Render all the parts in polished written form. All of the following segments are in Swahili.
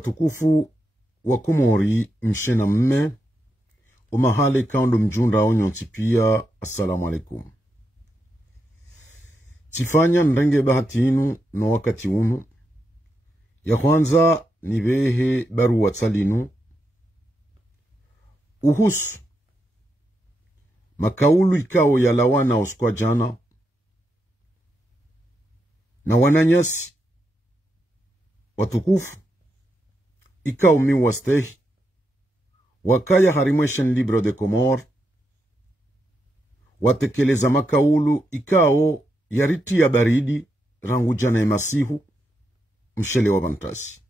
Watukufu wa Komori mshena mme umahale kaundo mjunda onyonti pia. Assalamu alaikum. Tifanya nrenge bahati inu no wakati unu. Ya kwanza nibehe barua talinu uhusu makaulu ikao ya lawana oskwa jana na wananyasi watukufu ikao miwa stehi wakaya harimweshen libro de Komor watekeleza makaulu ikao yariti ya baridi rangu jana ya masihu mshele wa bantasi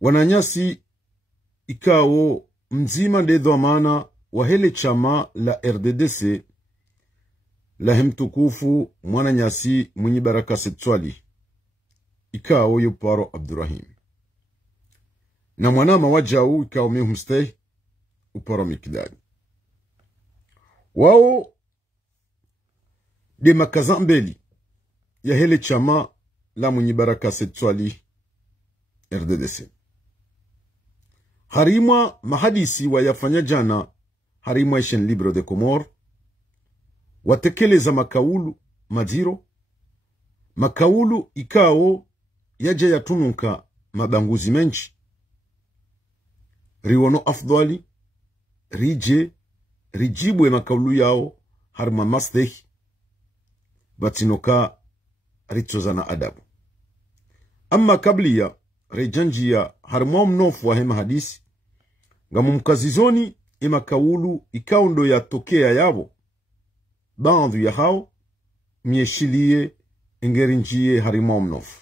wananyasi ikao mzima ndedo amana wahele chama la RDDC la hemtukufu mwananyasi mwenye baraka setswali ikao yuparo Abdurrahim na mwanama wajau ikao mihumsteh uparo Mikdadi wao de makazambeli ya hele chama la mwenye baraka setswali RDDC harimwa mahadisi wa yafanya jana harimwa ishen libro de Komor watekeleza makaulu madiro makaulu ikao yaja yatunuka mabanguzi menchi riwono afdwali rijibwe makaulu yao harma masdehi batinoka ritozana adabu amma kabliya rejanjia harma mnofu wa hema hadisi ngamu mkazizoni ima kaulu ikaundo ya tokea yabo baadhu ya hao mieshilie ingerinjie harima mnofu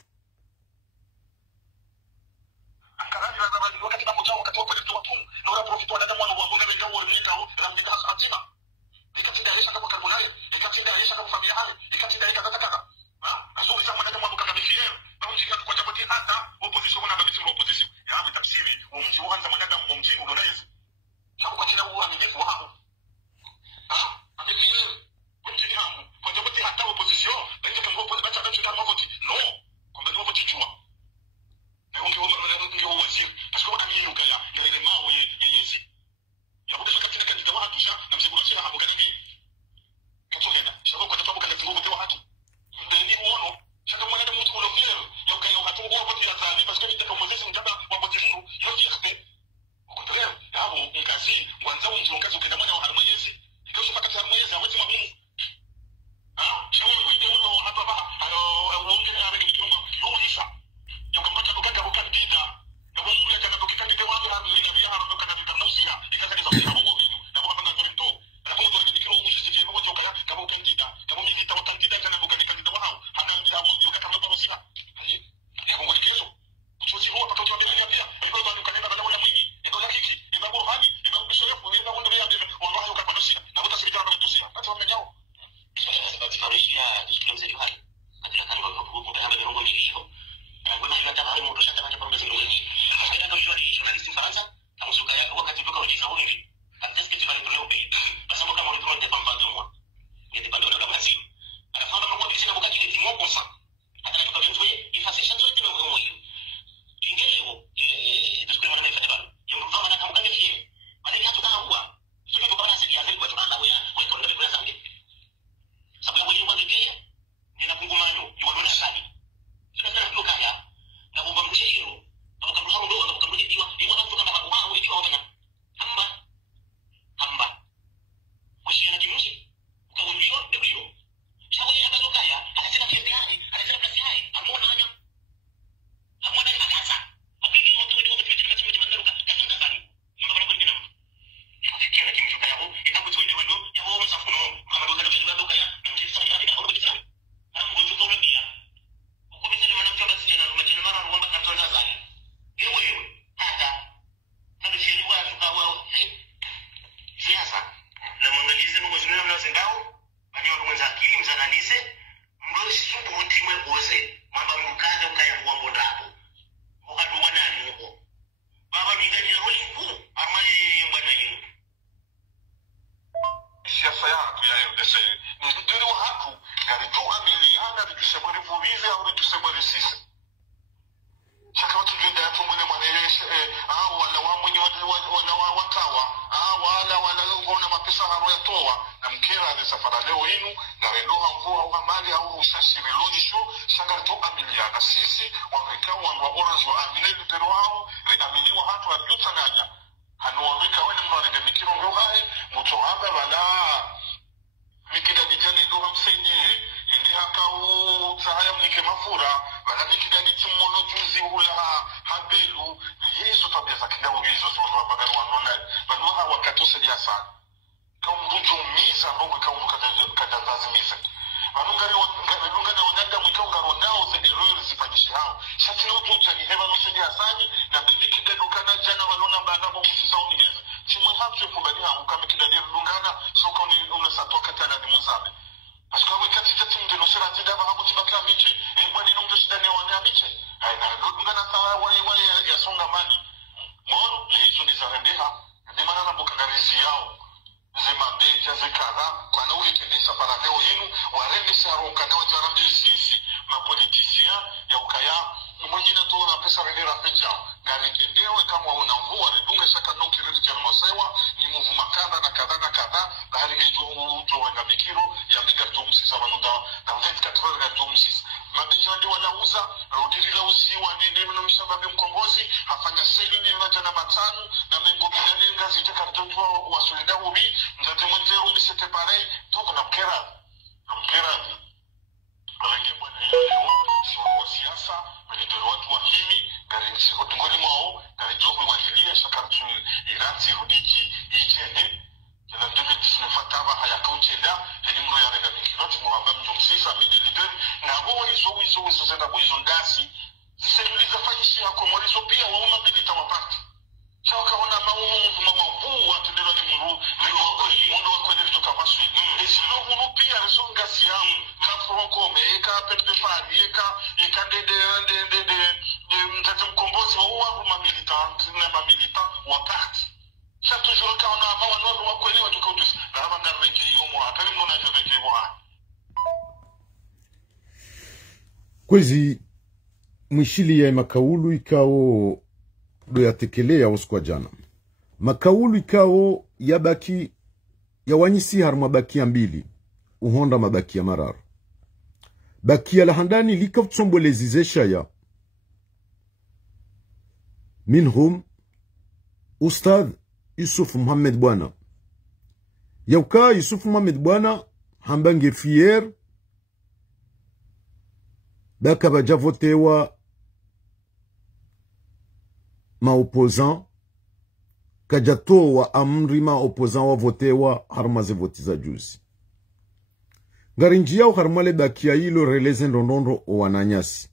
watawa wala ngona mapesa haro ya toa na mkera de safara leo inu na redoha mvua au mali au usashi reloni sho shanga to amiliana sisi wameka wa orange wa amile litero wao reaminiwa hatu wa yuta nanya hanu wameka wale mwanenge mikiro ngeo hae mutohaba wala mikida dijani doha msaidie hindi haka utahaya mnike mafura wala mikida nitimuno juzi hula habelu hizo tabia za kidamu hizo sondo wa bagari wanona manuha wakatose dia sana kama mbuju misa mbongo kama mkatazazi misa manungari wanyanga mwikaungaro nao ze error zifanyishi hao shati no tuncha ni hema msedi asani na bibi kidedukana jana walona bagabo msisauni heza chimwe hamswe kubali hao kama kidadiri lungana soko ni unasatoa katana ni muzabe Asko wakati jati mdeno sera zidaba hamu tibaka miche Mbwa ni nungu shidane wania miche Haina lungana sawa wale ya songa mani Moro lehizo ni zarendeha Ni mana na bukangarizi yao Zema beja zekara Kwa na uli tendesa para leo hinu Warende se haronka na wajarambe sisi Mapolitisia ya ukaya Mwenye na toa na pesa rendera pejao Gari kendewe kama unamvua Redunga shaka nuki redi kero sewa Ni muvu makada na kada Bahari ngejo ujo wenga mikiro Ya miga tumsisa wanunda Na mveti katroli ya tumsisa Mabeja ndi wanauza Rudiri la uziwa Nenemu na mshababe mkombozi Hafanya seli ni maja na matanu Na mengo bidalenga Ziteka mtoto wa solida ubi Mzate mwenzeru misete parei Toko na mkerazi Renge mwana leo Shua wa siasa Menidoro watu wa himi Gari nisi kutungoni mwao Gari jogu wahilia Shakartu iransi rudiji Ijene Jana mdeme disnefataba Hayakautenda Heni mro ya rega mikiroti Mwamba mjumsisa Mide lider Na huwa hizo zenda kwa hizo ndasi Zisemuliza fanyishi Hako mwarizo pia Wauma bilita wapati Chawaka wana mawu Watendera ni mru Mundu wakwele lijo kapasui Esilo mru pia Rizonga siyamu Kafronko Eka pepe fari Eka dede Mtate mkombozi Wawa ruma militant Nema militant Wapati Chaque toujours quand on a un wa kweli watu kautusi na hapa ndareke yomo atari mwana joveke wa kwezi mwishili ya makaulu ikao do yatekelea usiku jana makaulu ikao yabaki ya wanyisi harma baki mbili uhonda mabaki ya mararu baki ya lahandani likafutsombolezizesha ya minhum Ustadh Yusuf Muhammad Bwana. Yauka Yusuf Muhammad Bwana hambange fier baka baja votewa ma opposant kajato wa amri ma opposant wa votewa harmaze votiza juzi. Ngarinji yao harmale bakia hilo releze ndondondo o wananyasi.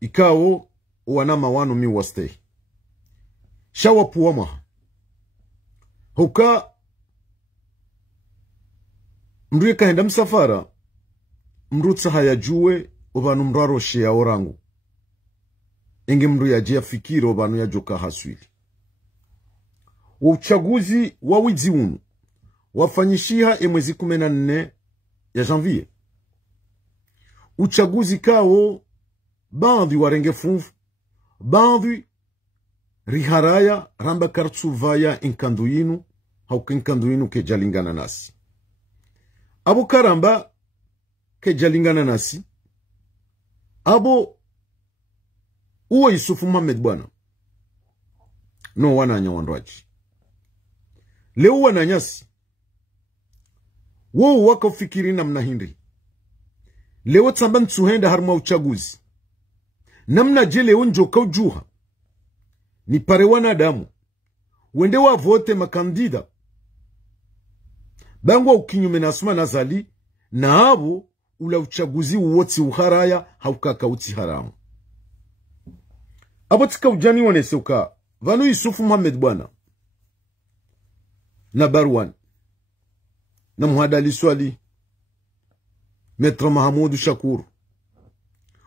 Ikao o wanama wano mi waste. Shawa puwama. Huka mruye kahenda msafara mrutsa hayajue obanu mraro shea orangu enge mruye ajia fikiri obanu ya joka haswili uchaguzi wa wizi unu wafanyishiha mwezi 14 ya janvier uchaguzi kao bandhi warenge funfu bandhi riharaya ramba kartsuvaya inkanduinu hauka inkanduinu ke jalingana nasi abo karamba ke jalingana nasi abo uwa Yusufu Muhammad Bwana no wananya wandraji leo wananyasi wao waka ufikiri namna hindi leo tsamba nsuhenda harma uchaguzi namna jele unjo kaujuha ni pare wanadamu wende wa vote makandida bangwa ukinyume na asuma nazali na abo ula uchaguzi uwotsi uharaya haukaka uti haramu abo tika ujani waneseuka vanu Yusufu Muhammad Bwana na Barwan na Muhadali Swali Metra Mahamudu Shakuru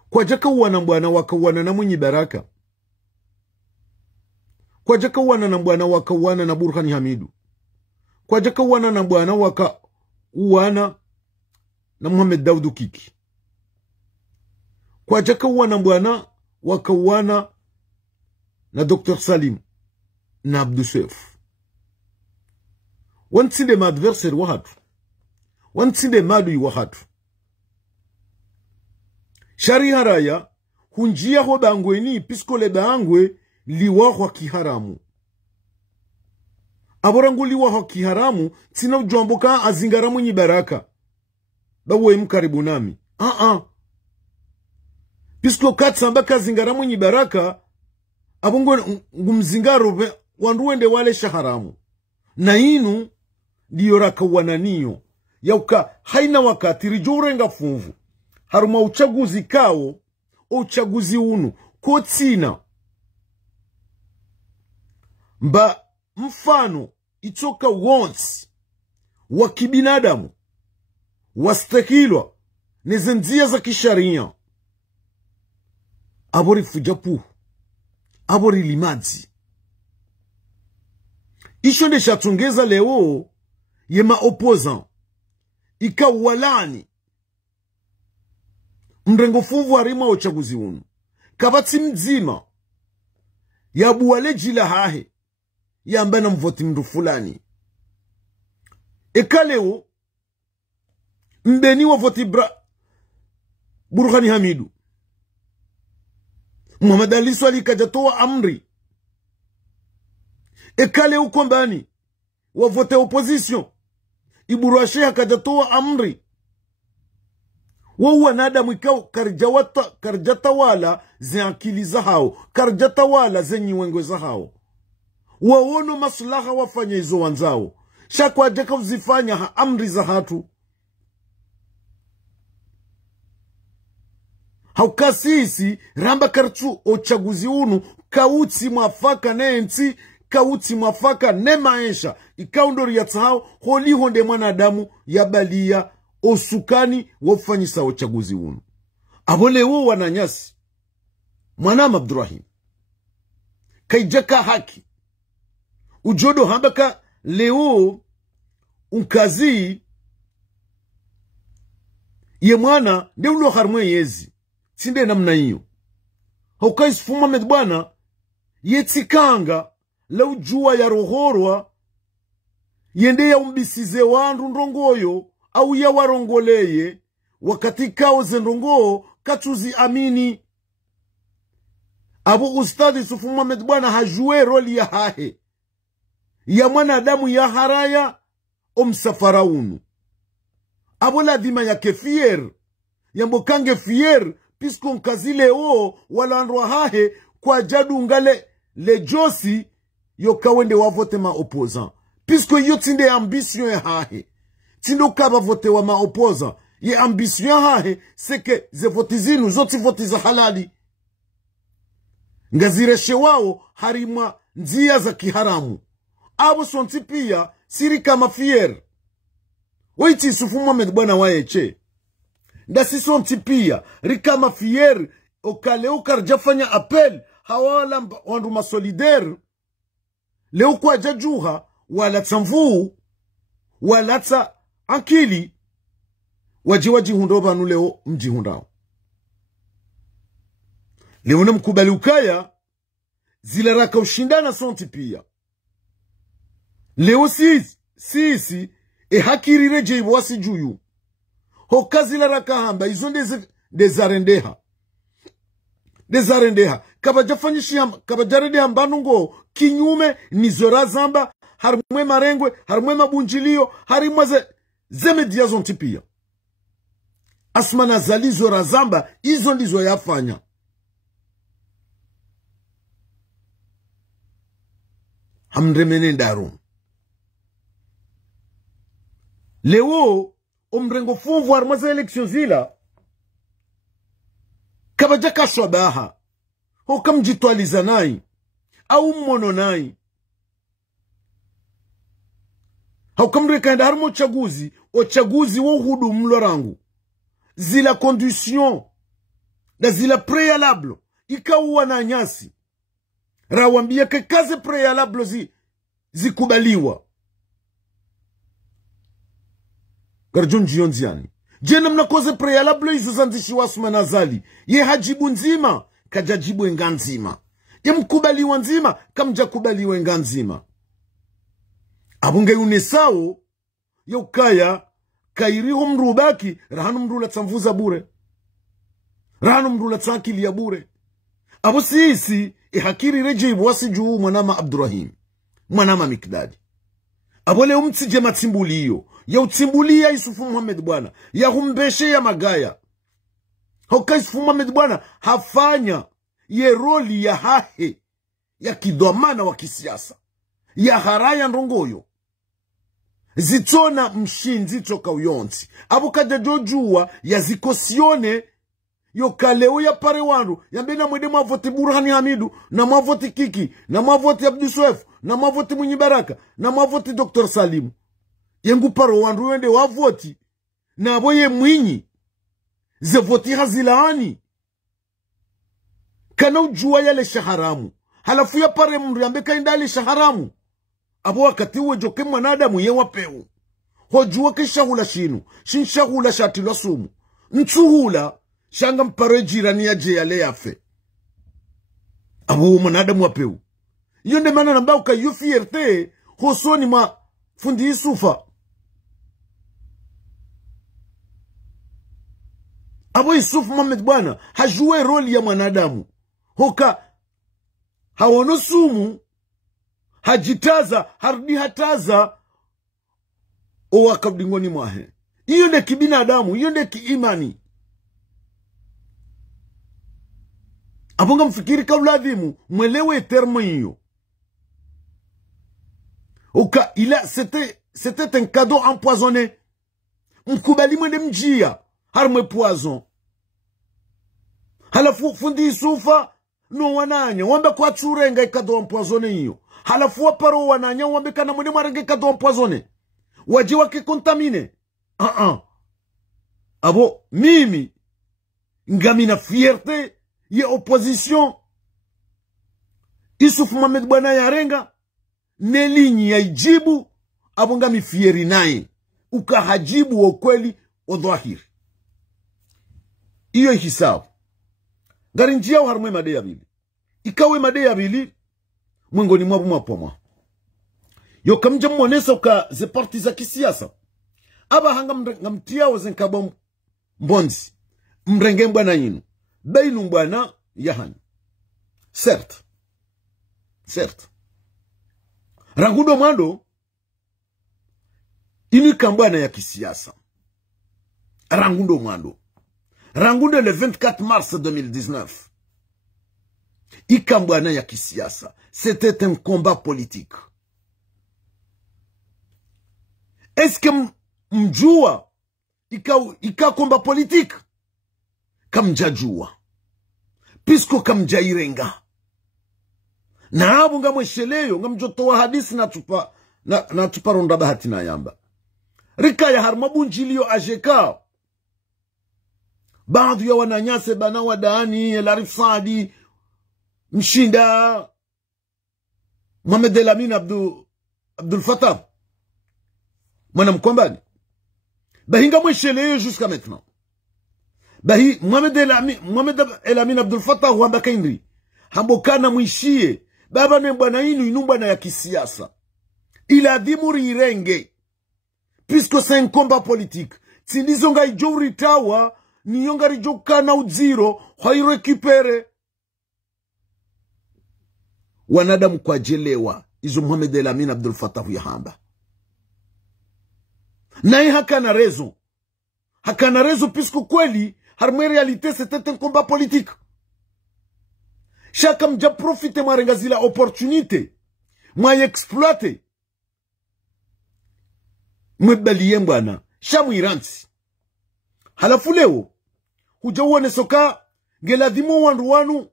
kwa jaka uwana mbwana wakawana na mwenye baraka kwa jaka uwana na mbwana wakawana na Burhani Hamidu kwa jaka uwana na mbwana wakawana na Muhammad Daudu Kiki kwa jaka uwana mbwana wakawana na Dr. Salim na Abduswef. Wansinde ma adversaire wahatu. Wansinde madui wahatu. Shari haraya, hunjia ho bangwe ni pisko le bangwe liwahwa kiharamu. Aborangu liwahwa kiharamu, tina ujamboka azingaramu nyi baraka. Bawe mkaribu nami. Pisko katsambaka azingaramu nyi baraka, abongo ngumzingaro wanduende wale shaharamu. Na inu, diyo raka wananiyo. Yauka haina wakati rijorenga funvu. Haruma uchaguzi kao, uchaguzi unu. Kotsina. Mba mfano, itoka once. Wakibinadamu. Wastakilwa. Nezenzia za kisharia. Abori fujapu. Abori limadzi. Ishonde shatungeza leo. Yema opposant. Ika walani. Mrengo funvu harima uchaguzi unu. Kabati mzima. Ya buwale jila hahe. Ya mbana mvoti mdu fulani. Eka leo. Mbeni wa voti Burhani Hamidu. Muhammad Ali Swali kajatoa amri. Eka leo kombani. Wa vote opposition. Iburashe kajatoa amri. Wawa nadamu ikao karjata wala ze akili za hao. Karjata wala ze nyiwengwe za hao. Waono maslaha wafanya hizo wanzao. Shako ajeka uzifanya amri za hatu. Haukasisi ramba karchu uchaguzi unu. Kauti mwafaka nenti. Kauti mwafaka ne maisha. Ikaundori ya tahao. Holi honde mwanadamu ya balia. Osukani wafanyisa uchaguzi unu. Abole uo wananyasi. Mwanama Abdurrahim. Kaijaka haki. Ujodo hambaka leo unkazi. Ye mwana nde ulo harmwe yezi. Sinde namna hiyo. Haukaisi fuma medbana. Yetikanga. La ujua ya rohorwa. Yende ya umbisize wandu ndongoyo. Au ya warongoleye. Wakati kao zendongo. Kachuzi amini. Abu Ustadi Sufu Muhammad bwana hajue roli ya hahe. Ya mwanadamu ya haraya. Omsafara unu. Abu ladhima ya kefier. Ya mbokange fier. Pisko mkazile o. Wala andwa hahe. Kwa jadu ngale lejosi. Yokawende wavote ma opposant. Pisko yotinde ambition ya hahe. Tindo kaba vote wa ma opposant. Ye ambition hahe. Seke ze voti zinu. Zoti voti za halali. Ngazireshe wao harima nzia za kiharamu. Abo sonti pia siri kama fier. Waiti Sufu Muhammad bwana waeche. Ndasi sonti pia rikama fier okaleo karjafanya apel hawala wandu masolidaire. Leo kwa jajuha wala tsamvu wala tsa akili waji hundoba nu leo mji hundao. Leo na mkubali ukaya zila raka ushindana sonti pia. Leo sisi hakiri reje wasi juyu. Hoka zila raka hamba izo dezarendeha. Dezarendeha. Kabajarede hambanungo kinyume nizora zamba. Harimwe marengwe, harimwe mabunjilio, harimwe zemedia zonti pia. Asmana zali zora zamba izo ndizo yafanya. Hamremene ndaru. Leo omrengo funvu armaza eleksyon zila. Kabajaka swabaha. Hokam jitualiza nai. Au mmono nai. Hokam rekanda harmo uchaguzi wo hudu mlorangu. Zila condition. Na zila prealable. Ika uwa na nyasi. Rawambia ke kaze prealable zikubaliwa. Garjon jionziani. Jena mnakoze prealable izazanzishi wasuma nazali. Ye hajibu nzima. Kajajibu enganzima. mkubaliwa nzima kamja kubaliwe nga nzima. Abunge unesao yokaya kairiho mrubaki rahanu mrula tsamvuza bure, rahanu mrula tsakili ya bure. Abo sisi ihakiri rejibu wasijuu mwanama Abdurrahim mwanama Mikdadi. Abo leo mtsije matsimbuliyo ya utsimbulia Yusufu Muhammad bwana ya humbeshe ya magaya. Hoka Yusufu Muhammad bwana hafanya ye roli ya hahe ya kidwamana wa kisiasa ya haraya ndongoyo zitona mshinzi toka uyonzi. Abo kadajojua ya zikosione yo kaleo ya pare wandu ya mbena mwede mwavoti Burhani Hamidu na mwavoti Kiki na mwavoti Abdu Swef na mwavoti Mwinyi Baraka na mwavoti Dr. Salimu yengu pare wandu wende wavoti na abo ye Mwinyi ze voti hazilaani kana ujua yale shaharamu halafu ya pare mndu ya mbeka indali shaharamu. Abo wakati uwe joke mwanadamu ye wapeu hojua kishahula shinu shinshahula shatilwa sumu nchuhula shanga mpare jirani ya jeyale yafe. Abo mwanadamu wapeu yonde mana nambao ka yufierte hosoni ma fundi Yusufa. Abo Yusufu Muhammad bwana hajue roli ya mwanadamu hoka hawono sumu hajitaza hardi hataza o wakabdingoni mwahe. Iyo nde kibinadamu, iyo nde kiimani. Abonga mfikiri kauladhimu mwelewe termo hiyo. Oka ila c'était un cadeau empoisonné. Mkubali mwende mjia harmwe poison. Halafu fundi Yusufa no wananya wambe kwa churenga cadeau empoisonné hiyo. Halafu waparo wananya wambe kana mwende marenge cadeau empoisonné. Wajiwa kikontamine. Abo mimi ngamina fierté ye opposition Yusufu Muhammad bwana yarenga nelinyi ya ijibu abo ngami fieri naye ukahajibu ukweli udhahiri. Iyo hisabu ngari njia harmwe made ya bili ikawe made ya bili mwengoni mwabu mwapomwa yo kamja mmonesa uka ze parti za kisiasa aba hanga ngamtia wazenkabo mbonzi mrenge mbwana yinu beinu mbwana yahan certes rangudo mwando ini kambwana ya kisiasa rangudo mwando rangudo le 24 mars 2019 ikambwana ya kisiasa c'était un combat politique. Est-ce que mjua ika combat politique kamjajua pisko kamjairenga na abu ngamwesheleyo ngamjotowa hadisi na tupa ronda bahati na yamba rika ya harmabunjilio ajeka baadhi ya wananyase bana wadani Elarif Saadi Mshinda Mohamed El Amin Abdul Fattah mwana mkombani bahinga mwesheleyo jusqu'à maintenant bahi Mohamed El Amin Abdul Fattah wamba kaindri hambokana mwishie baba ne bwana inu bwana ya kisiasa ila dhimuri irenge puisque c'est un combat politique tindizo nga ijori tawa ni yonga rijoka na uziro hoi rekipere wanadamu kwa jelewa izo Mohamed El Amin Abdul Fattah ya hamba nae hakana rezo puisque kweli harmwe réalité c'était un combat politique. Chacun mja profite marengazi la opportunité mwa exploite mwebaliye mbwana shamu iransi halafu leo hujauone soka ngeladhimo wandu wanu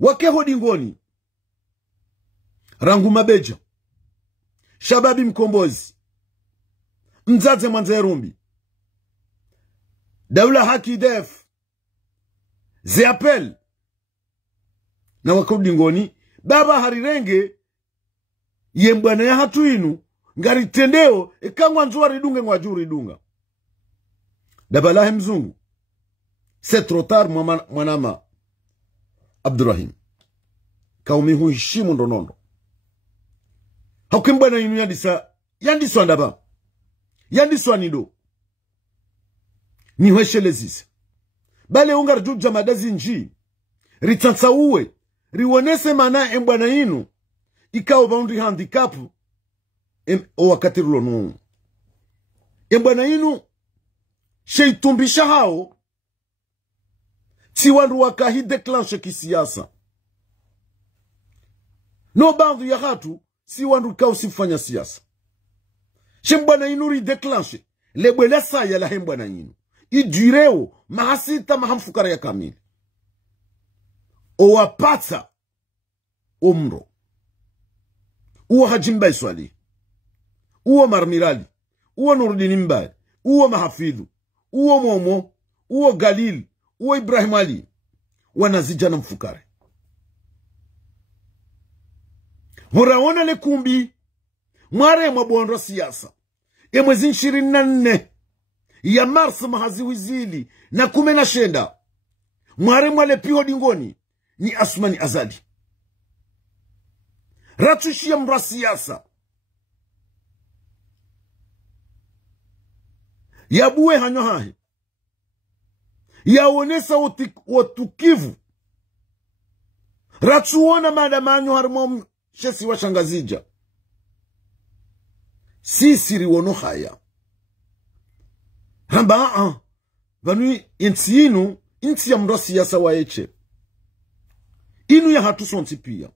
wakeho dingoni rangu mabeja shababi mkombozi mzaze manze rumbi Daula Haki Def Zeapel na wakodi ngoni baba harirenge yembwana ya hatu inu ngari tendeo ikangwa nzuwa ridunga ngwa juu ridunga dabalahe mzungu c'est trop tard mwanama Abdurrahim kaumi huishimu ndonondo hakimbwana inu yandiswa ndaba yandiswa nido nihweshelezise bale ungar juja madazi nji ritansa uwe riwonese mana embwana inu ikao boundary handicap o wakati rulonu embwana inu sheitumbisha hao tiwandu wakahi declanche kisiasa no bandu ya hatu si wandu kao sifanya siasa shembwana inu ri declanche lebwele saya la hembwana inu idureo mahasita mahamfukara ya kamili o wapata umro uwa hajimba iswali uwa marmirali uwa nurudini mbali uwa mahafidhu uwa momo uwa galil uwa Ibrahim Ali wanazijana mfukare horaona le kumbi mware mwabuondwa siyasa mwezi 24 ya Mars mahaziwizili na 19 mware mwale piho dingoni ni Asmani Azali ratushia mra siyasa yabuwe hanyo hahe yaonesa watukivu ratuona maadamanyo harimo shesi wa shangazija sisi riwono haya hamba vanu inti inu inti ya mra siyasa wa eche inu ya hatu sonti pia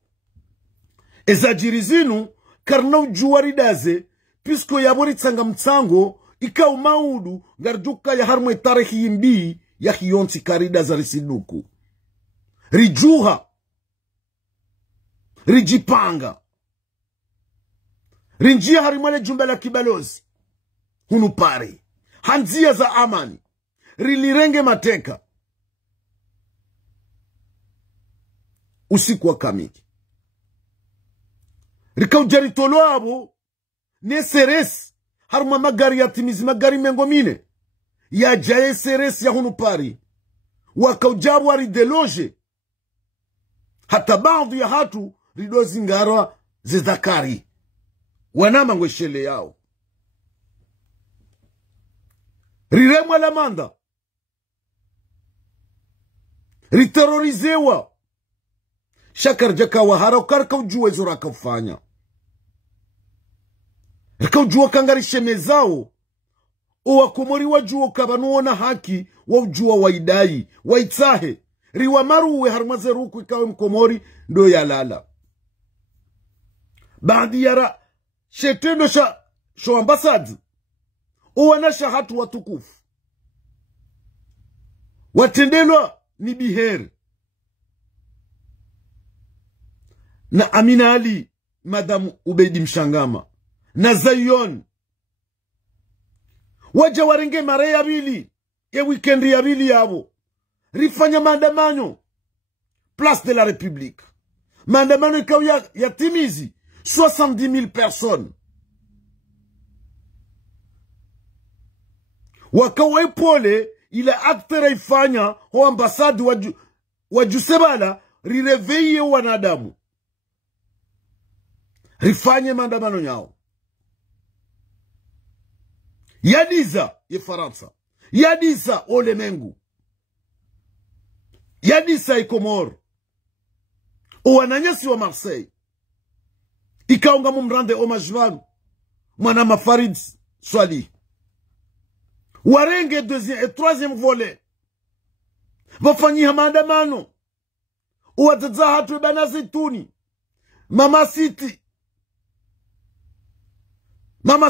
ezajirizinu karna ujuwaridaze pisko yabori tsanga mtsango ika umaudu ngarduka ya harmwe tarehi imbi ya hiyonti karida za risiduku rijuha rijipanga rinjia harimale jumbela kibalozi hunupari hanzia za amani rilirenge mateka usiku wa kamiki rikaujaritolo abo neseres haruma magari ya timizi magari mengomine ya jaye seres ya hunupari wakaujabu wa rideloje hata baadhi ya hatu ridozi ngarwa zezakari wanama ngweshele yao riremwa la manda riterorizewa shakar jaka wa harokar kaujua izora kaufanya kaujua kangarishe mezao uwakumori wajua kabanuona haki wajua waidai waitsahe riwa maruwe harmaze ruku ikawe mkomori ndo ya lala baadhi yara shetendo sho ambasad uwanasha hatu watukufu watendelwa ni biheri na Amina Ali Madam Ubeidi Mshangama na Zayon waja warenge mare ya bili ya weekendi ya bili yabo rifanya maandamano Place de la République maandamano ikawa ya timizi 70,000 personnes wakawa ipole ila aktera ifanya ho ambasadi wajusebala rireveye wanadamu rifanye maandamano yao yadiza ye Faransa yadiza olemengu yadiza ikomor uwananyasi wa Marseille ikaunga mumrande omajvan mwana mafarid swali warenge deuxième et troisième volet wafanyiha maandamano uwataza hatu banazituni Mama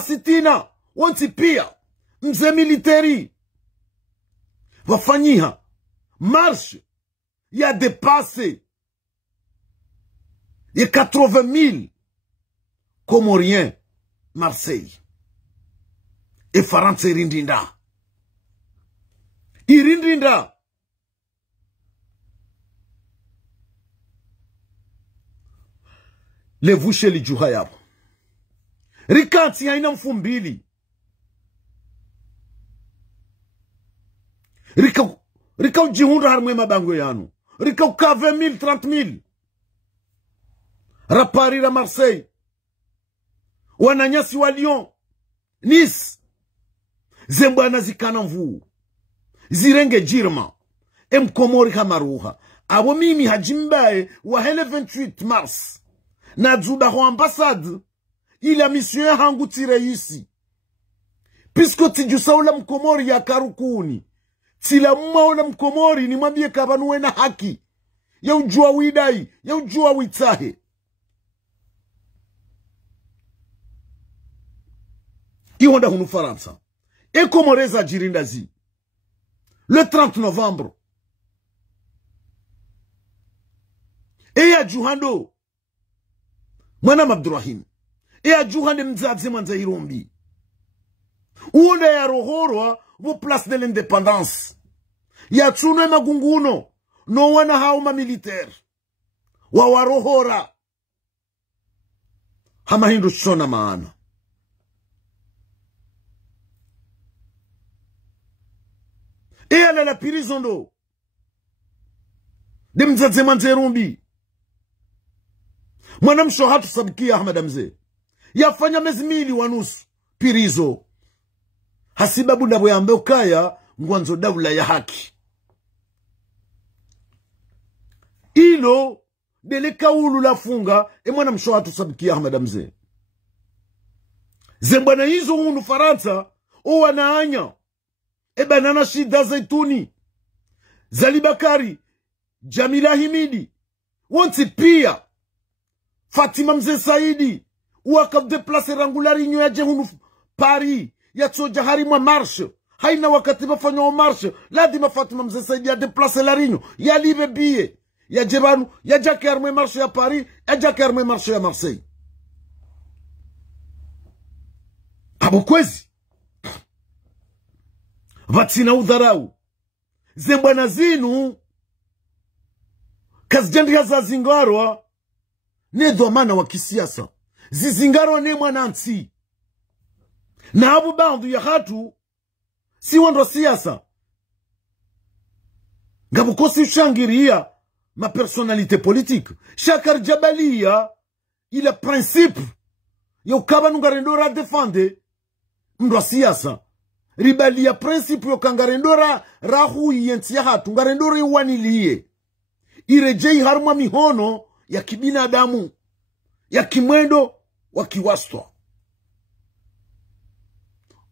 Sitina wanti pia mze militari wafanyiha marche ya dépassé ya 80,000 Comoriens Marseille et Faransa irindinda levushe lijuha yapo rikati haina mfumbili rika ujihunda harmwe mabango yanu rika ukave 1000 30,000 ra Paris ra Marseille, wananyasi wa Lyon, Nice, zembwana zikana mvuu, zirenge jirma, mkomori hamaruha. Abo mimi hajimbaye wa hele 28 mars, na dzuda ho ambassade, ila mission hangu tire yisi. Pisko tijusaula mkomori ya karukuni, tila mmaona mkomori ni mwambie kabanuwe na haki, ya ujua widai, ya ujua witahe. Iwanda hunu Faransa. E komoreza jirindazi. Le 30 novembre. E ya juhando. Mwana Abdurrahim. E ya juhande mzadze manza hirombi. Uonda ya rohorwa vo place de l'indépendance. Ya tsuno magunguno. No wana hauma militaire. Wawarohora. Hama hindu shona maana. E ala la prison do. De mzadze manze rumbi. Mwana mshohatu sabikia Ahmad Amze. Yafanya mezimili wanusu. Pirizo. Hasibabu nabo ya mbekaya mwanzo dawla ya haki. Ilo dele kaulu la funga mwana mshohatu sabikia Ahmad Amze. Zembana hizo hunu Faransa o wanaanya. Banana Shida Zaituni, Zalibakari, Jamila Himidi, wanti pia Fatima Mzee Saidi, wakaf deplace rangulari nyo ya jehunu Paris, ya tsoja harimwa marche, haina wakati mafanyo marche, ladima Fatima Mzee Saidi ya deplace larinyo, ya libe biye, ya jebanu, ya jake armwe marche ya Paris, ya jake armwe marche ya Marseille. Abokwezi. Vatsina udharau. Zembwana zinu. Kazijandika za zingarwa. Ne dhamana wa kisiasa. Zizingarwa ne mwanansi. Na habu bandu ya hatu. Si wandwa siasa. Ngabukosi ushangiria. Ma personalite politique. Shakar Jabalia. Il a principe. Ya ukaba nungarendora defende. Mdwa siasa. Ribali ya principe yo kangarendora rahu yensi ya hatu. Ngarendora iwaniliye. Irejei harma mihono ya kibinadamu. Ya kimwendo wa kiwastwa.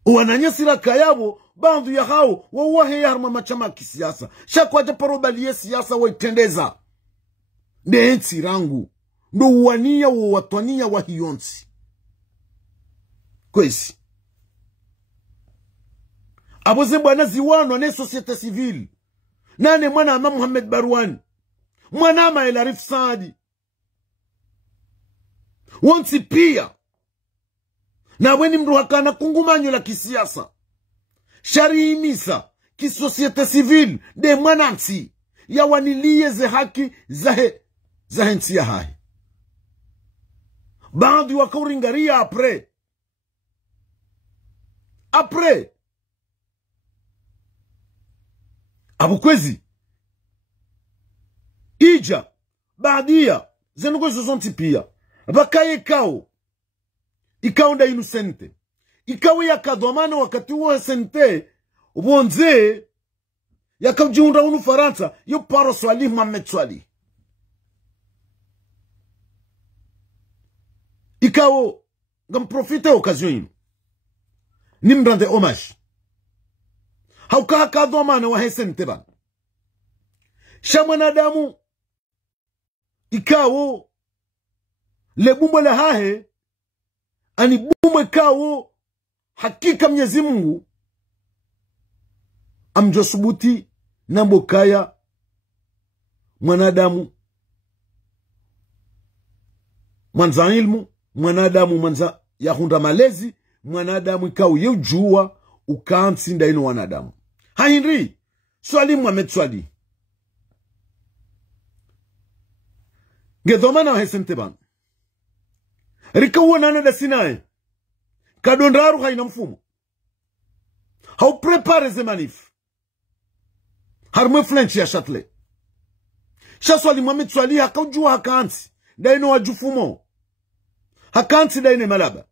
Uwananyasira kayabo bandu ya hao wawahe ya harma machama kisiasa. Shakwaja parobali ya siasa wa itendeza. Ndehensi rangu. Ndo uwania wa watwania wa hiyonsi. Kwezi. Aboze bwana ziwano ne societe civile. Nane mwana ama Muhammad Barwani. Mwana ama El Arif Saadi. Wansi pia. Na weni mruhakana kungumanyo la kisiasa. Shari imisa. Ki societe civile. De mwanansi. Ya wanilie ze haki zahe nsi ya hai. Baadhi wakauringaria apre. Apre. Abukwezi. Ija. Baadia. Zenuko zozonti pia. Bakaye kao. Ikao nda inusente. Ikawe ya kadwamana wakati uwa sente. Ubonze. Ya kaujiunda unu Faransa. Yo paro swali Mohamed swali. Ikao. Gamprofite okazion inu. Nimbrande homage. Hauka kadwamana wa hesente ba. Shamanadamu. Ikao. Lebumwe la hahe. Ani bumwe kao. Hakika Mwenyezi Mungu. Amjosubuti. Nambokaya. Mwanadamu. Mwanza ilmu. Mwanadamu mwanza yahunda malezi. Mwanadamu ikao yejua. Ukaansi nda ino wanadamu. Hainri. Swali Mohamed swali. Ngedhomana wa hesente bana. Rika uwanana da sinae. Kadondaru haina mfumo. Hau prepare ze manif. Harmwe flenchi ya Châtelet. Sha swali Mohamed swali hakaujua hakaansi. daino wajufumo. Hakanti daine malaba.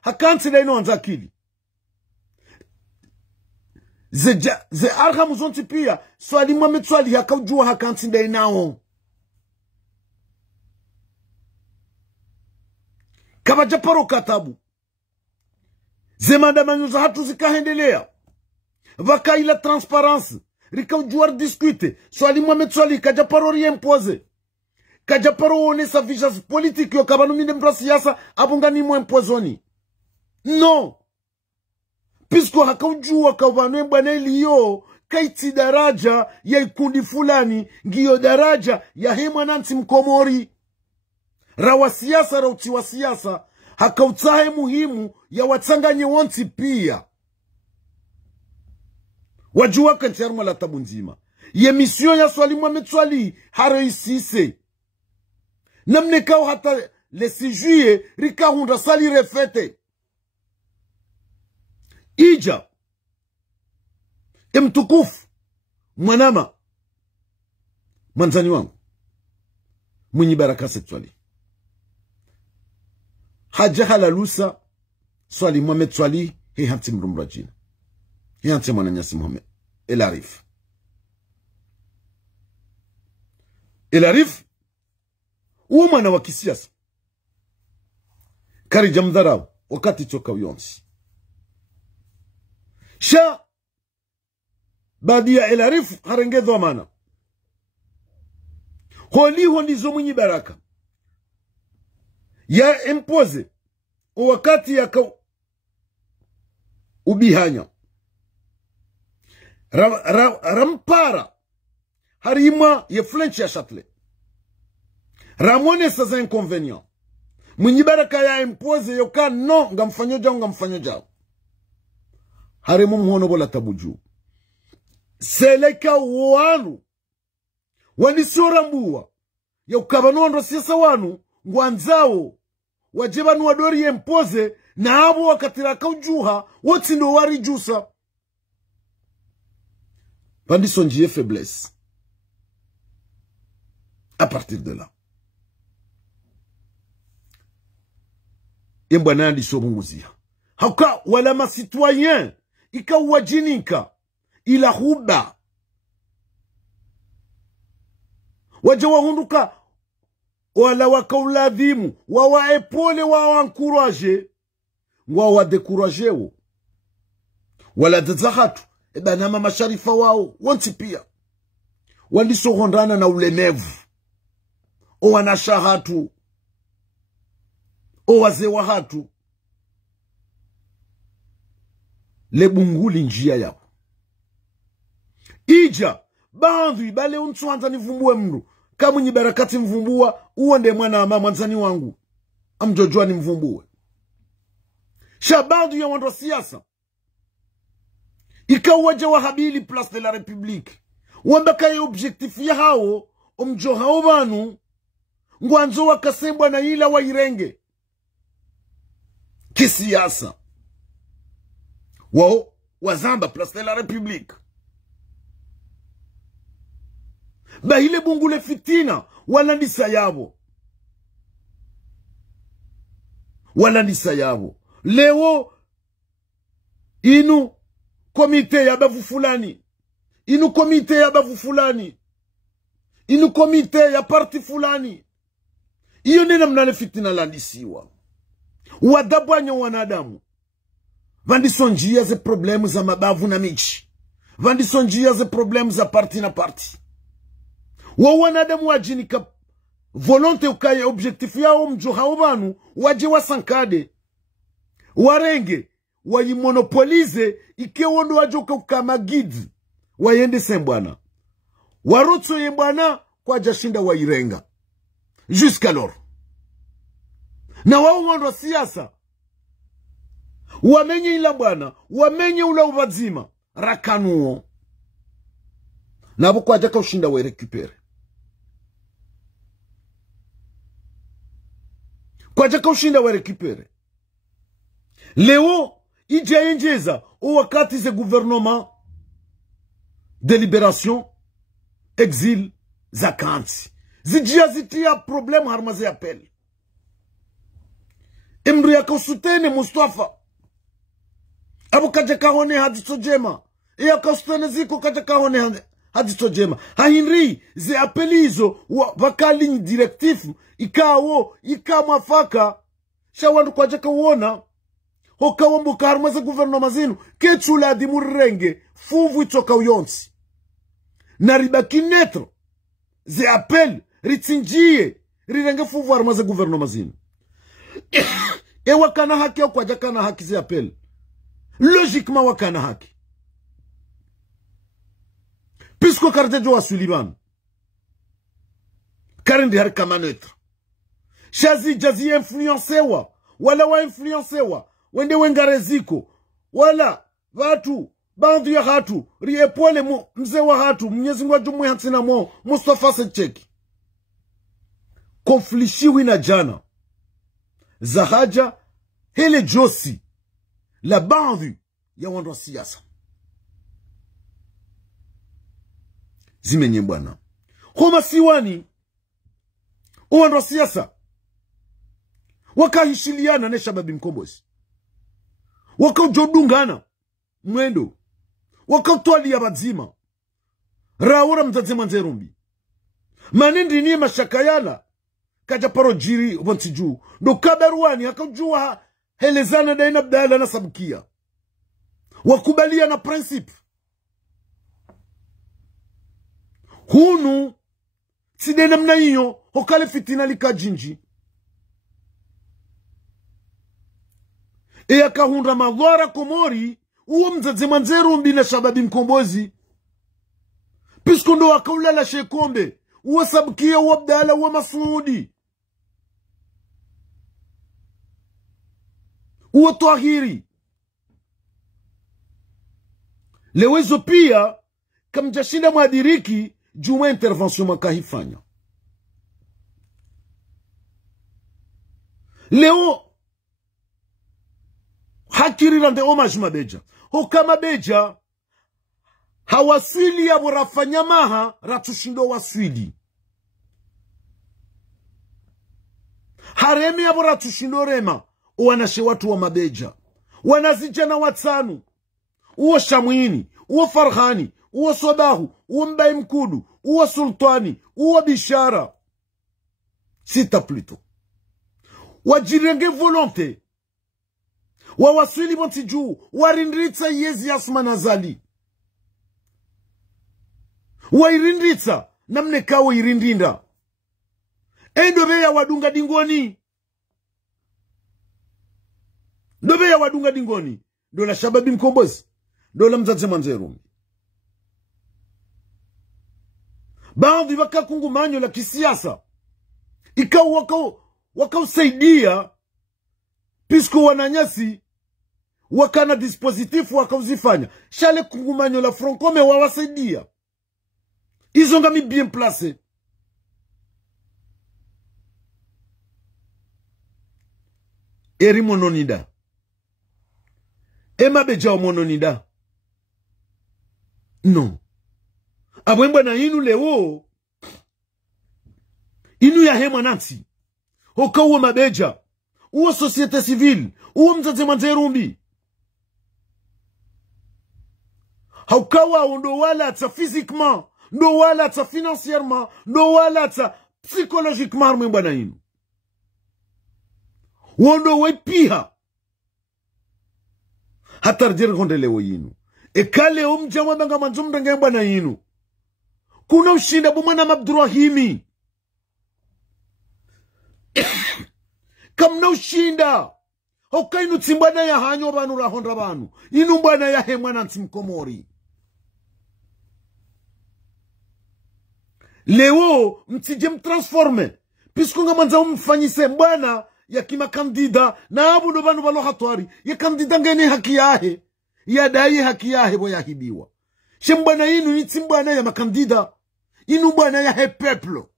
Hakanti daino anzakili. Ze arha muzonti pia. Swali Mohamed Swali hakaujua hakanti dainao. Kabajaparo katabu. Ze mandamanyo za hatu zikahendelea. Vakaila transparence. Rikaujua discute. Swali Mohamed Swali kajaparo riempoze. Kajaparo one sa vijas politique yo kabanu minde mprasiyasa abungani mo empoisoni. No. Pisko hakaujua kabanu mbwana iliyo kaiti daraja ya ikundi fulani ngiyo daraja ya hema nanti mkomori. Rawa siyasa rauti wa siyasa hakautahe muhimu ya watanganye wanti pia. Wajua kantiaruma la tabu nzima. Ye mission ya Swali Mohamed Swali hareisise. Namne kao hata le 6 juillet rika hunda sali refete. Ija mtukufu mwanama manzani wangu mwenye baraka Swali haja halalusa Swali Mohamed Swali he hanti mrumrajina he hanti mwananyasi Mohamed Elarif uo mwana wa kisiasa kari jamdharau wakati choka uyonsi sha badia Elarif harengezo amana holiho ndizo mwenye baraka ya impose wakati ya ubihanya rampara harima ye French ya Châtelet ramone sasa inconvénient mwenye baraka ya impose yoka no ngamfanyo jao harimu mhono bola tabuju seleka wanu wanisorambua ya ukabanondo siasa wanu ngwanzao wajebanu wadori impose na abo wakatiraka ujuha woti ndo wari jusa Vandiso njie faiblesse à partir de là imbwana ndiso munguzia hauka wala ma citoyen ika wajininka ila huba waje wahunduka wala wakauladhimu wawaepole wawankuraje wawadekurajewo wala dazahatu ebanama masharifa wao wanti pia walisohondana na ulemevu o wanashahatu o wazewa hatu lebunguli njia yao ija bandhi bale untuanza nivumbue mru kama nyi barakati mvumbua uonde mwana ama mwanzani wangu amjojua ni mvumbue shabandhi ya wando siasa ikawaja wahabili place de la République wambaka ya objectif ya hao omjo hao banu ngwanzo wakasembwa na ila wa irenge kisiasa wao wazamba place de la République bahile bungule fitina walandisa yabo leo inu komite ya bavu fulani inu komite ya bavu fulani inu komite ya parti fulani iyo nena mnale fitina landisiwa wadabwanya wanadamu vandisonjia ze problemu za mabavu na michi vandisonjia ze problemu za parti na parti wa wanadamu wajinika volonte ukaya objectif yao mjoha ubanu waje wasankade warenge wayimonopolize ikewondo wajoka ukama gidi wayende sembwana warutso yembwana kwa jashinda wairenga jusqu'alors na wao wando siasa wamenye ila bwana wamenye ula ubazima rakanuo nabo kwa jaka ushinda wa recupere kwa jaka ushinda wa recupere leo ija enjeza o wakati ze gouvernement de libération exil zakanti zijia zitia problem harmaze apel imru ya kausutene Mustafa abu kaja kahone hadito jema ya kausutene ziko kaja kahone hadito jema hahinri ze apelizo wakali directif ikawo ikamafaka shawandu kwaja kawona hokawambu harmaze guvernoma zinu kechula di murenge fuvu itoka uyonsi na ribaki netro ze appel ritsinjie rirenge fuvu harmaze guvernoma zinu wakana haki au kwaja kana haki ze appel logiquement wakana haki puisque kardejo wa Suliban karindi har kama neutre shazi jazi influencewa wala wa influencewa wende wengareziko wala watu bandu ya hatu riepole mzee wa hatu Mwenyezi Mungu ajumwe hatina mo Mustafa Secheki konflishiwi na jana zahaja hele josi la bandu ya wando siasa zimenye bwana homa siwani wando siasa wakahishiliana ne Shababi Mkombozi wakaujodungana mwendo wakautwali ya bazima raura mzazema nzerumbi manindi ni mashakayala kaja parojiri ubantiju ndo kaberuani hakajua helezana daina bdala na sabukia wakubalia na principe hunu sidena mna hiyo hokale fitina likajinji akahunda madhara Komori uo mzazema nzerumbi na Shababi Mkombozi pisko ndo wakaulala Shekombe uo sabukia uo Abdala uo Masudi uo Twahiri lewezo pia kamjashinda mwadiriki juma intervention makahifanya leo hakiri rande homage mabeja hokama beja hawaswili ya borafanya maha ratushindo waswili haremi ya boratushindo rema wanashe watu wa mabeja wanazijana watanu uo Shamwini uo Farhani uo Sobahu uo Mbai Mkudu uo Sultani uo Bishara sita pluto wajirenge volonté wawaswili bontiju warindritsa yezi Asmanazali wairindritsa namne kawo irindinda endo ya wadunga dingoni dobe ya wadunga dingoni dola Shababi Mkombozi dola mzazema nzerumbi baadhi wakakungu manyo la kisiasa wakausaidia pisko wananyasi wakana dispositifu wakauzifanya shale kungumanyo la Francome wawasaidia izo ngami bien placé eri mononida ema beja mononida non abwemba na inu leo inu ya hema nansi hoka uwe mabeja uwe societe civile uwe mzazema nzerumbi haukawa ndo wala ata physiquement ndo wala ata financièrement ndo wala ata psychologiquement mwemba na inu wondo wepiha hata rjeri honde leo yinu ekale umjama banga manzumda ngemba na yinu kuna ushinda bumana Abdurahimi kamna ushinda hokainu tsimbana ya hanyo banu rahondra banu inu mbana ya hemwana ntimkomori leo mtije mtransforme pisku nga manza umfanyise mbana ya kima kandida na abu ndo banu balo hatwari ya kandida ngene haki yahe ya dai haki yahe bo yahibiwa shembana inu nitimbana ya makandida inu bwana ya he peplo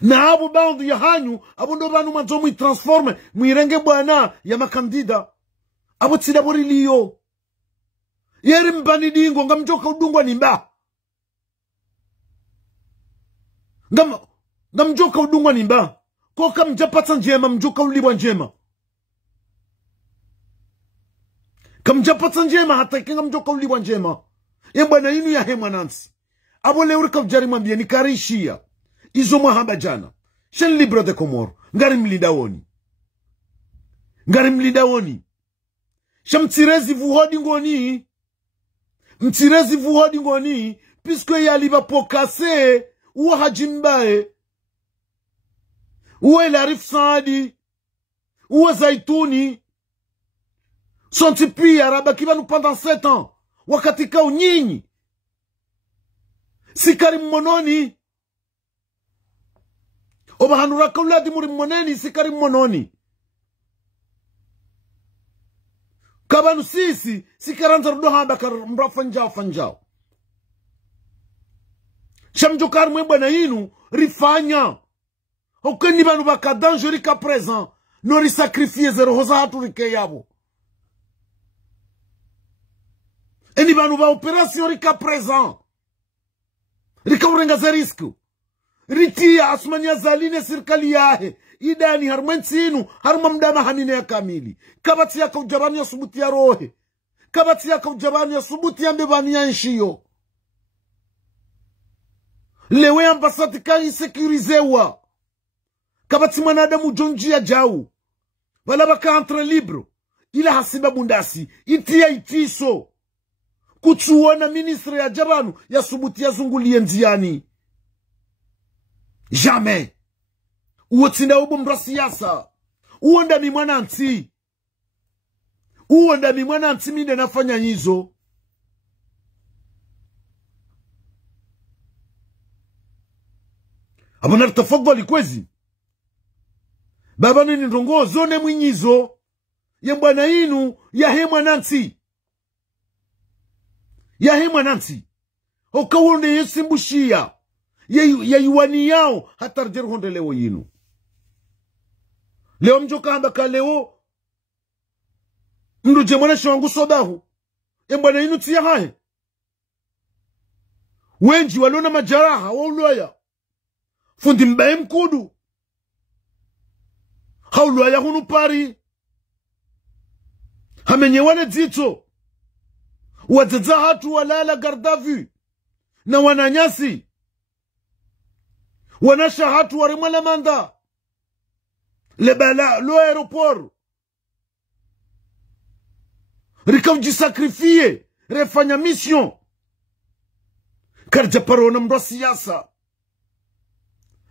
na abu bandu ya hanyu abu ndo banu manzo mu transforme muirenge bwana ya makandida abu tsidabori liyo yeri mbani dingo ngamjoka udungwa nimba ngam nga mjoka udungwa nimba koka mjapata njema mjoka ulibwa njema kamjapata njema hata ikenga mjoka ulibwa njema bwana inu ya hemwa nansi abo leo kavjari mwambie nikarishia izo mahaba jana shen libro de Comore ngari mlidawoni shamtirezi vuhodi ngoni puisque yaliba pokase uwa hajimbae uwa ilarif saadi uwa zaituni sonti pia rabakibanu pendant 7 ans wakati kao nyinyi sikari mmononi obahanura kauladi muri mmoneni sikari mmononi kabanu sisi sikaranza rudo hamba karambra fanjao shamjokar mwe bwana yinu rifanya okeni banu baka danger ka présent no ri sacrifier zero hoza hatu rike yabo eni banu ba opération rika présent rika urenga za risku ritia asmania zaline serikali yahe idani harmensinu harmamdama hanine ya kamili kabati yaka ujabani ya subuti ya rohe kabati yaka ujabani ya subuti ya mbebani ya nshio lewe ambasati kari sekurizewa kabati manadamu jonji ya jau wala baka entre libre ila hasiba bundasi itia itiso kuchuona ministre ya jabanu ya subuti ya zungulie nziani jamais uotinda ubu mbrasiasa uonda mi mwananti minde nafanya hizo abona tafadhali kwezi baba nini ndongo zone mwinyizo ye bwana inu ya hemwa nanti okawone yesimbushia ya yuwani yao hata rjeru honde leo yinu leo mjoka hamba ka leo mdo jemwana shwangu sodahu mbwana yinu tia hae wenji walona majaraha wa uloya fundi mbae mkudu hauloya hunu pari hamenye wale zito wadzadza hatu walala gardavu na wananyasi wanasha hatu warimwala manda lebala lo aeroport rikauji sakrifie refanya mission karja parona mdo siyasa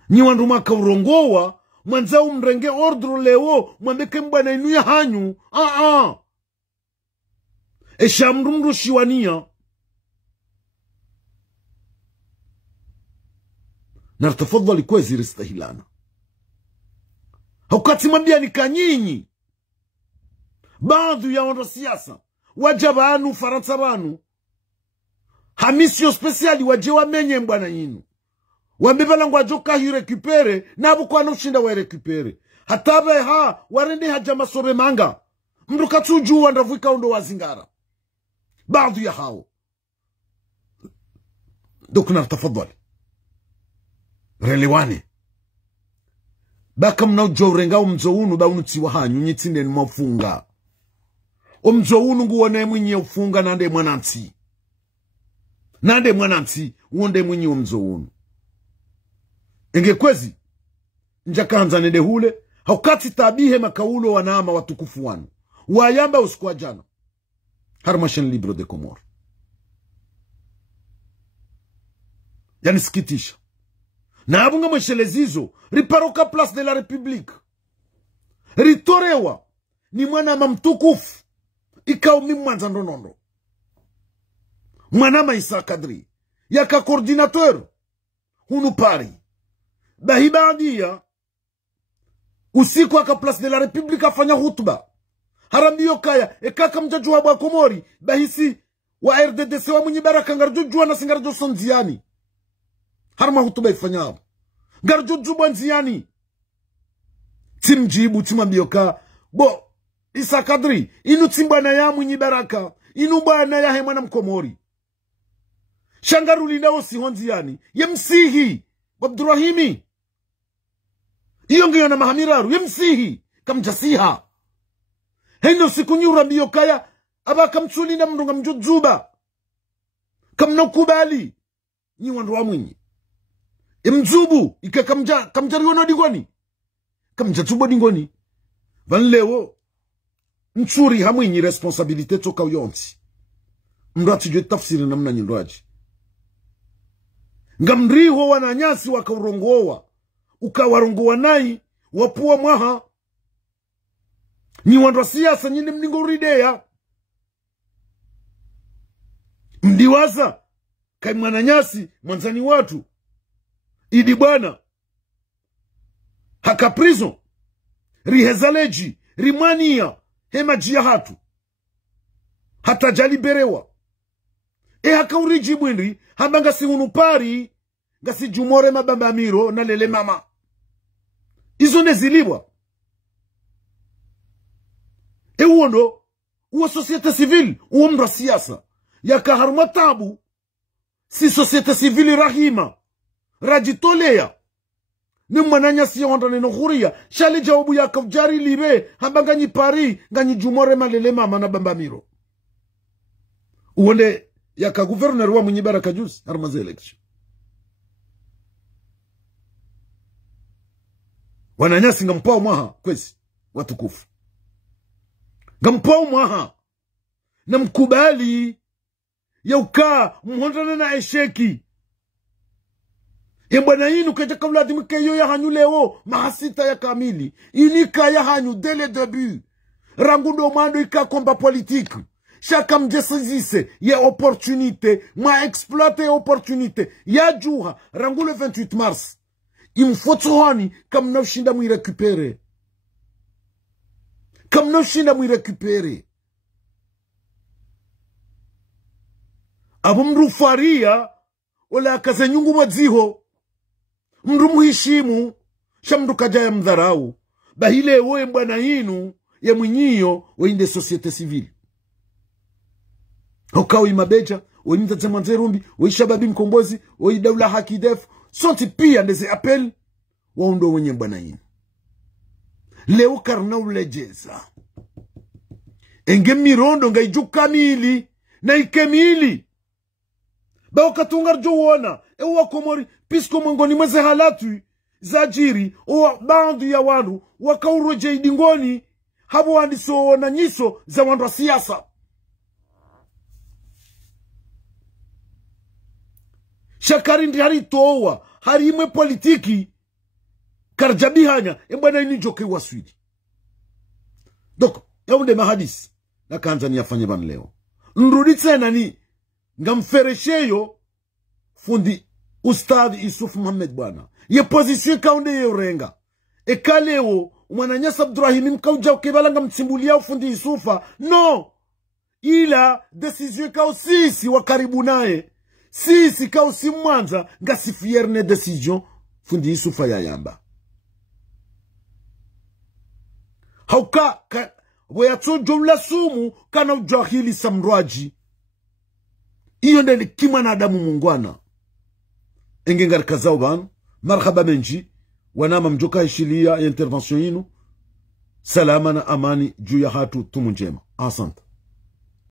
ni wandu maka urongowa mwanza umrenge ordro leo mwambeke mbwana inu ya hanyu eshamrumru shiwania na tafadhali kwezi ristahilana haukati mambia ni kanyinyi baadhi ya wanda siasa wajaba anu faransa banu hamisio speciali wajewa menye mbwana yinu wambebala ngwa joka hi recupere nabu kwa nushinda wa recupere hatabe warende hajama sobe manga mdu katuju wandavuika undo wazingara baadhi ya hao dokuna tafadhali relewane baka mnaujo urenga umzounu ba unutiwa hanyu nyitinde ni mafunga umzounu nguone mwinye ufunga nande mwananti uonde mwinye umzounu engekwezi njakanza nende hule haukati tabihe makaulo wanaama watukufu wanu wayamba usikuwa jana harmashen libro de Comore yani sikitisha na abunga mweshelezizo riparoka place de la République ritorewa ni mwanama mtukufu ikao mimwanza ndonondo mwanama Isa Kadri yaka coordinateur hunu pari bahibadia usiku aka place de la République afanya hutuba harambio kaya ekaka mjaju wa Komori bahisi wa RDDC wa mwenye baraka ngarjujua na singarjo sonziani harma hutuba ifanyao ngarjujua nziani timjibu timambioka bo Isa Kadri inu timbana ya mwenye baraka inu bana ya hemana mkomori shangaruli nao si honziani yemsihi Abdurrahimi iyo ngiyo na mahamiraru yemsihi kamjasiha heno siku nyura biyo kaya aba kamtsuli na mndunga mjudzuba kamnokubali ni wandu wa mwinyi imzubu ika kamjariona digoni kamjatubo digoni vanlewo mtsuri hamwinyi responsabilite toka uyonsi mrati jwe tafsiri namna nyindoaji ngamriho wananyasi wakaurongowa ukawarongowa nai wapua mwaha ni wandu wa siasa nyine mningorideya mdiwaza kai mwananyasi mwanzani watu idi bwana haka prison rihezaleji rimania hemajia hatu hata jaliberewa haka uriji mwindri hamba ngasi unupari ngasi jumore mabamba miro na lele mama izo neziliwa uondo uo societe civile uo mra siasa yaka haruma tabu si societe civile rahima rajitolea ni mwananya siya wanda neno huria shali jawabu yaka ujari libe hamba nganyi pari nganyi jumore malele mama na bamba miro uonde yaka governor wa mwenye baraka juzi harmaze election wananyasi ngampao mwaha kwezi watukufu ngampao mwaha na mkubali ya ukaa mhondana na esheki bwana yinu keja kavladi mkeyo ya hanyu leo mahasita ya kamili inika ya hanyu dele debut rangundo mando ika komba politique chaka mjesizise ya opportunité ma exploiter opportunité ya juha rangu le 28 mars imfotohani kam nafshinda mu récupérer abumru faria wala akazenyungu madziho mru muhishimu shamdu kajaya mdharau bahile woe bwana yinu ya mwinyiyo wainde societe civile Hokawi mabeja, oinita temanze rumbi, oishababi mkombozi, oidaula haki defu, sonti pia ndeze apel, waundo wenye mbana yinu. Leo karna ulejeza. Enge mirondo nga iju kamili, na ikemili. Bao katungar jo wana, ewa komori, pisko mongoni mweze halatu, zajiri, owa bandu ya wandu, wakauroje idingoni, habo wandiso wana nyiso za wandu wa siasa. Shakari ndi hari towa, hari imwe politiki, karjabihanya, mbwana ini joke waswidi. Doko, yaunde mahadisi, na kanza ni yafanye ban leo. Nruditse nani, ngamferesheyo, fundi Ustadhi Yusuf Muhammad bwana. Ye pozisyon kaunde ye urenga. Kaleo, umwananyasa Abdurrahimi mkauja ukebala ngamtsimbulia fundi Yusufa. No! Ila, desizyon kao sisi wakaribu nae. Sisi kao si mwanza nga sifierne decision fundi Yusufa ya yamba. Hauka weyatso jomla sumu kana ujahili samrwaji. Iyo ndeni kima na adamu mungwana. Engengar kazao banu. Marhaba menji. Wanama mjoka ishilia intervention yinu. Salama na amani juu ya hatu tumunjema. Asante.